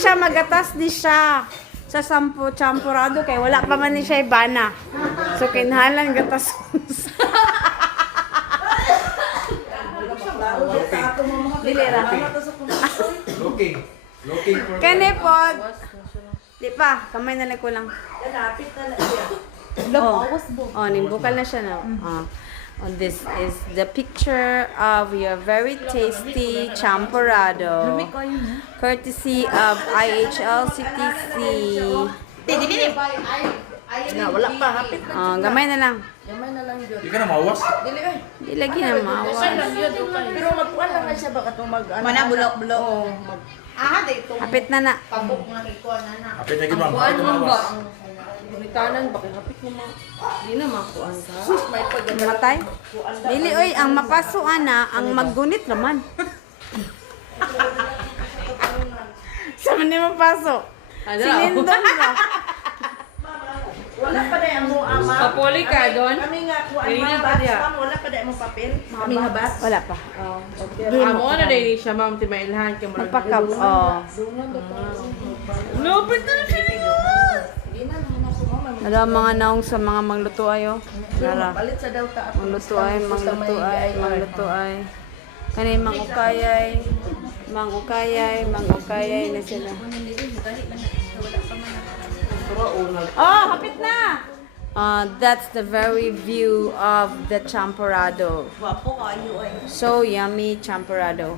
siya magatas di siya sa champurado kay wala pa man ni siya ibana. So kinhalan gatas. Dili ra. Looking for... Kani pod. Di pa, kamay na lang ko lang. Oh, nimbukal na siya na. This is the picture of your very tasty champurado. Courtesy of IHLCTC. Wala pa, hapit na. Gamay na lang. Gamay na lang yun. Di ka na mawas? Dili eh. Di lagi na maawa. Pero magkuhan lang na siya baka itong mag... Mana bulok-bulok. Hapit na na. Pabok nga ikuan na na. Kapit na gid ma'am. Kapit na mawas. Bunitanan, baka hapit mo ma... Di na makuhan ka. May pagdadala. Matay? Dili, oy, ang mapasuan na, ang maggunit naman. Saan ni mapaso? Silindon ba? Wala pa na yung mo ama. Papuli ka doon? Kami nga kuan Dili na mga pa bats, diya. ma'am. Wala pa na yung papel. Kami nga bats. Wala pa. Amo na din siya ma'am ti mailhan kay mo. Magpakap, oh. Lupit na siya. Nala mga naong sa mga mangluto ayo. Nara. Palit sa daw ta. Mangluto ay, mangluto ay, mangluto ay. Kani mangukayay, mangukayay, mangukayay na sila. Oh, hapit na! That's the very view of the champurado. Wapo kayo ay. So yummy champurado.